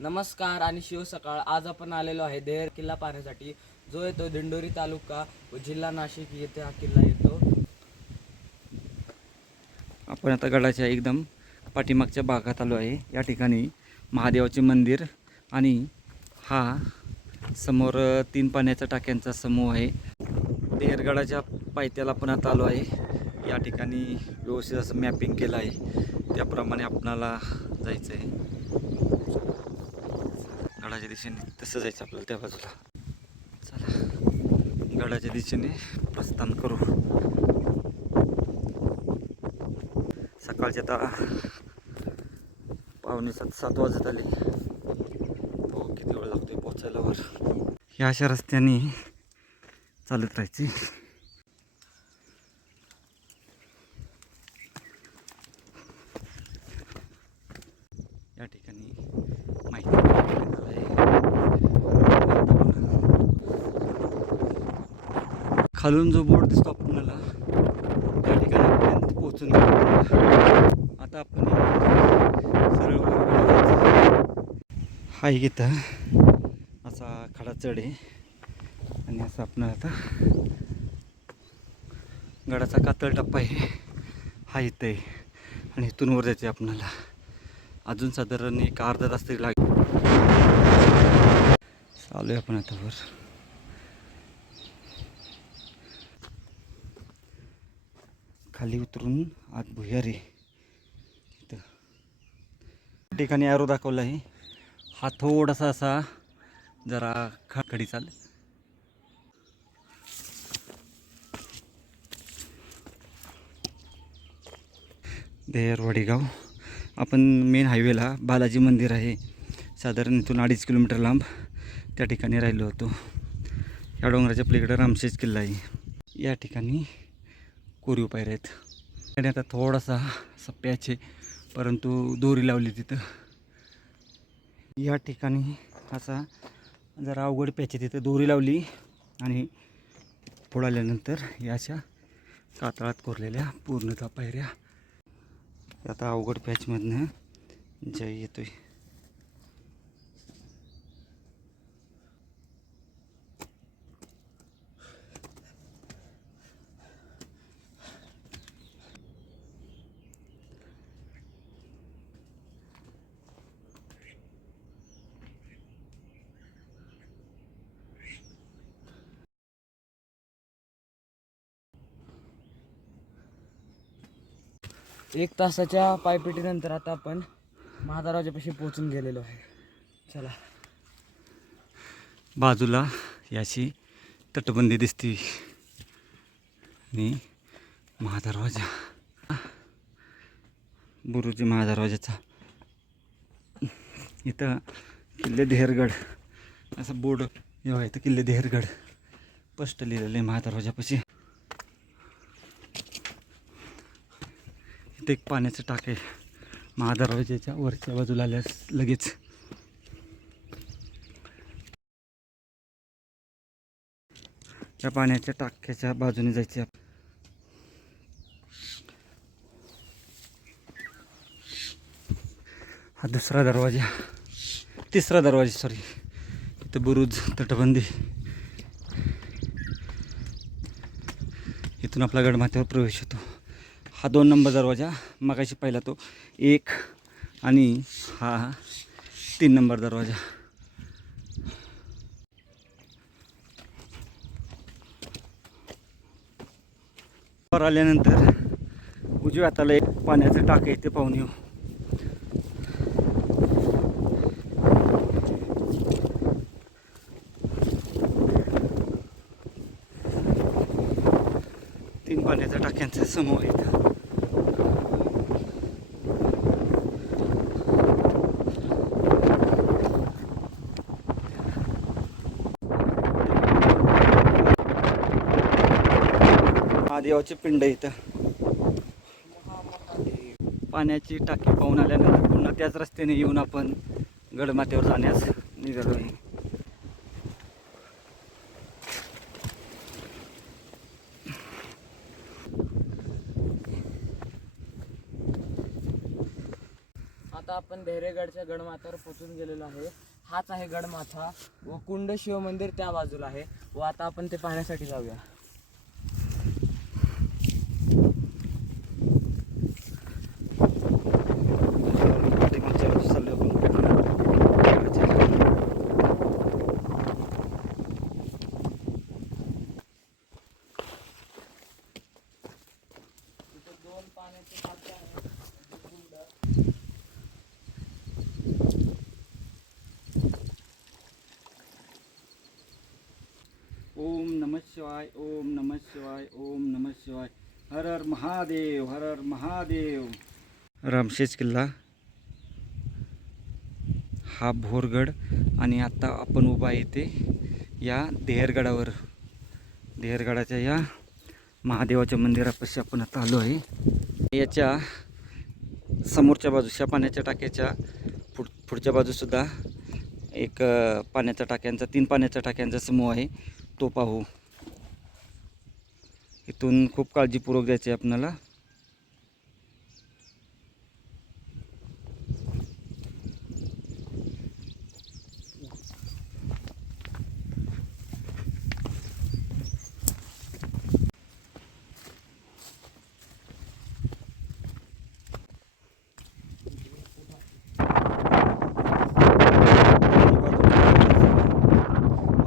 नमस्कार आणि शिव सकाळ. आज आपण आलेलो आहे देहर किल्ला पाहण्यासाठी, जो येतो दिंडोरी तालुका व जिल्हा नाशिक येथे हा किल्ला येतो. आपण आता गडाच्या एकदम पाठीमागच्या भागात आलो आहे. या ठिकाणी महादेवाचे मंदिर आणि हा समोर 3 पाण्याच्या टाक्यांचा समूह आहे. देहरगडाच्या पायथ्याला आपण आता आलो आहे. या ठिकाणी व्यवस्थित असं मॅपिंग केलं आहे, त्याप्रमाणे आपणाला जायचं आहे. गडाच्या दिशेने तसं जायचं आपल्याला त्या बाजूला. चला गडाच्या दिशेने प्रस्थान करू. सकाळचे आता 6:45-7 वाजत आले. हो, किती वेळ लागतोय पोचायला वर. ह्या अशा रस्त्याने चालत राहायचे. या ठिकाणी माहिती आहे. खालून जो बोर्ड दिसतो आपल्याला त्या ठिकाणी पोहोचून आता आपण सरळ हा इथं असा खडा चढ आहे आणि असं आपण आता गडाचा कातळ टप्पा आहे हा इथं आहे आणि इथून वर जायचं आपणाला. अजून साधारण एक अर्धा तास तरी लागेल. चालू आहे आपण आता वर. खाली उतरून आत भुयारी इथं ठिकाणी ॲरो दाखवला आहे. हा थोडासा असा जरा खडी चाल. देहर वडीगाव. आपण मेन हायवेला बालाजी मंदिर आहे साधारण इथून 2.5 किलोमीटर लांब, त्या ठिकाणी राहिलो होतो. या डोंगराच्या पलीकडे रामशेज किल्ला आहे. या ठिकाणी कोरीव पायऱ्या आहेत आणि आता थोडासा असा पॅच आहे, परंतु दोरी लावली तिथं. या ठिकाणी असा जरा अवघड पॅच आहे, तिथं दोरी लावली आणि पुढे आल्यानंतर या अशा कातळात कोरलेल्या पूर्णतः पायऱ्या. आता अवघड पॅचमधनं जय येतोय. एक तासाच्या पायपिटीनंतर आता आपण महादरवाजापाशी पोहोचून गेलेलो आहे. चला. बाजूला याची तटबंदी दिसते आणि महादरवाजा, बुरुजी महादरवाजाचा. इथं किल्ले देहरगड असं बोर्ड जेव्हा इथं किल्ले देहरगड स्पष्ट लिहिलेलं आहे महादरवाजापाशी. इथं एक पाण्याचं टाक आहे महादरवाजाच्या वरच्या बाजूला आल्यास लगेच. त्या पाण्याच्या टाक्याच्या बाजूने जायचे. हा दुसरा दरवाजा, तिसरा दरवाजा सॉरी. इथं बुरुज तटबंदी. इथून आपला गडमाथ्यावर प्रवेश होतो. हा 2 नंबर दरवाजा, मगाशी पहिला तो 1 आणि हा 3 नंबर दरवाजा. वर आल्यानंतर उजव्या हाताला एक पाण्याचं टाक आहे, ते पाहून येऊ. तीन पाण्याच्या टाक्यांचा समूह आहे. महादेवाची पिंड इथं. पाण्याची टाकी पाहून आल्यानंतर पुन्हा त्याच रस्त्याने येऊन आपण गडमाथ्यावर जाण्यास निघालो आहे. आता आपण देहरेगडच्या गडमाथ्यावर पोहोचून गेलेलो आहे. हाच आहे गडमाथा व कुंड शिव मंदिर त्या बाजूला आहे व आता आपण ते पाहण्यासाठी जाऊया. पाठीमागच्या बाजूस चाललो आपण. तिथे 2 पाण्याचे टाके आहेत. कुंड ओम नमः शिवाय, ओम नमः शिवाय, ओम नमः शिवाय. हर हर महादेव, हर हर महादेव. रामशेज किल्ला हा भोरगड आणि आता आपण उभा आहे इथे या देहरगडावर. देहरगडाच्या या महादेवाच्या मंदिरापाशी आपण आता आलो आहे. याच्या समोरच्या बाजूच्या पाण्याच्या टाक्याच्या पुढच्या बाजूसुद्धा एक पाण्याच्या टाक्यांचा 3 पाण्याच्या टाक्यांचा समूह आहे, तो पाहू. इथून खूप काळजीपूर्वक जायचे आपल्याला.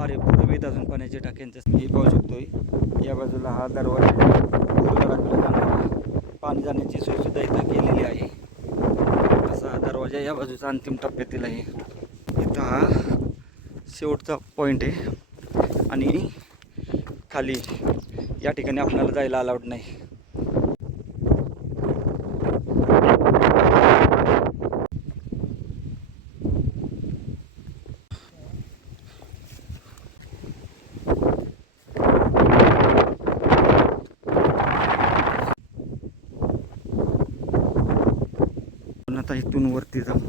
अरे पुढे अजून पाण्याच्या टाक्यांचं हे पाहू शकतोय. या बाजूला हा दरवाजा भोरगडाकडे जाणारा पाणी जाण्याची सोयसुद्धा इथं केलेली आहे. असा दरवाजा या बाजूचा अंतिम टप्प्यातील आहे. इथं हा शेवटचा पॉईंट आहे आणि खाली या ठिकाणी आपल्याला जायला अलाउड नाही. आता इथून वरती जाऊ.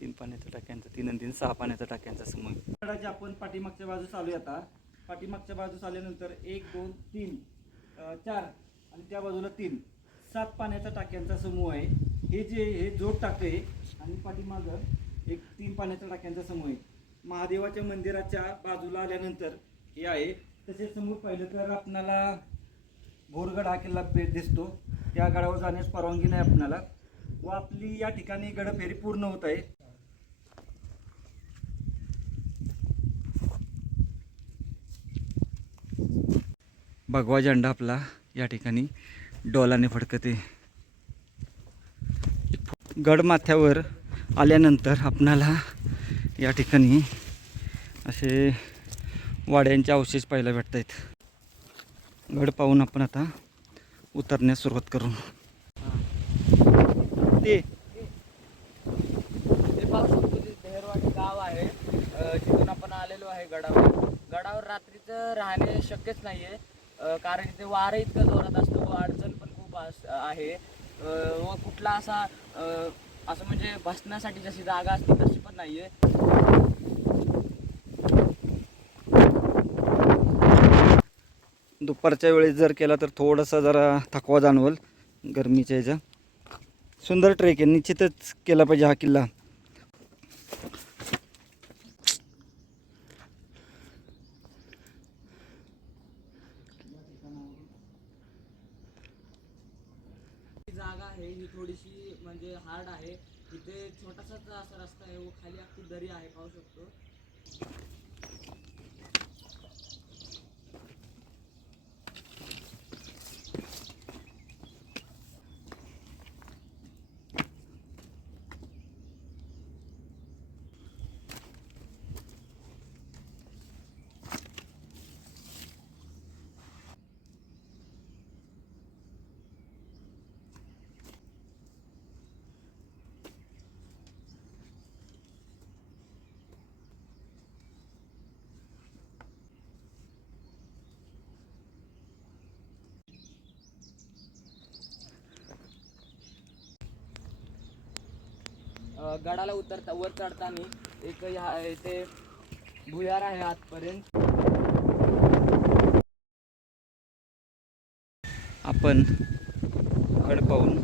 3 पाण्याच्या टाक्यांचा 3 आणि 3 6 पाण्याच्या टाक्यांचा समूह. गडाच्या आपण पाठीमागच्या बाजूस आलोय. आता पाठीमागच्या बाजूस आल्यानंतर 1 2 3 4 आणि त्या बाजूला 3 7 पाण्याच्या टाक्यांचा समूह आहे. हे जोड टाकते आणि पाठीमागं एक 3 पाण्याच्या टाक्यांचा समूह आहे. महादेवाच्या मंदिराच्या बाजूला आल्यानंतर हे आहे. तसेच समोर पाहिलं तर आपणाला भोरगड हा किल्ला दिसतो. त्या गडावर जाण्यास परवानगी नाही आपणाला व आपली या ठिकाणी गडफेरी पूर्ण होत आहे. भगवा झेंडा आपला या ठिकाणी डोलाने फडकते. गडमाथ्यावर आल्यानंतर आपणाला या ठिकाणी असे वाड्यांचे अवशेष पाहायला भेटत आहेत. गड पाहून आपण आता उतरण्यास सुरुवात करू. ते पाहू शकतो ते देहरवाडी गाव आहे. जिथून आपण आलेलो आहे गडावर. गडावर रात्रीचं राहणे शक्यच नाहीये, कारण इथे वारं इतकं जोरात असतं व अडचण पण खूप आहे व कुठला असं म्हणजे बसण्यासाठी जशी जागा असते तशी पण नाहीये. दुपारच्या वेळेस जर केला तर थोडासा जरा थकवा जाणवल गरमीच्या ह्याचा. सुंदर ट्रेक आहे, निश्चितच केला पाहिजे हा किल्ला. जागा आहे ही थोडीशी म्हणजे हार्ड आहे. इथे छोटासाच असा रस्ता आहे व खाली अख्खी दरी आहे, पाहू शकतो. गडाला वर चढताना एक इथे भुयार आहे आतपर्यंत. आपण गड पाहून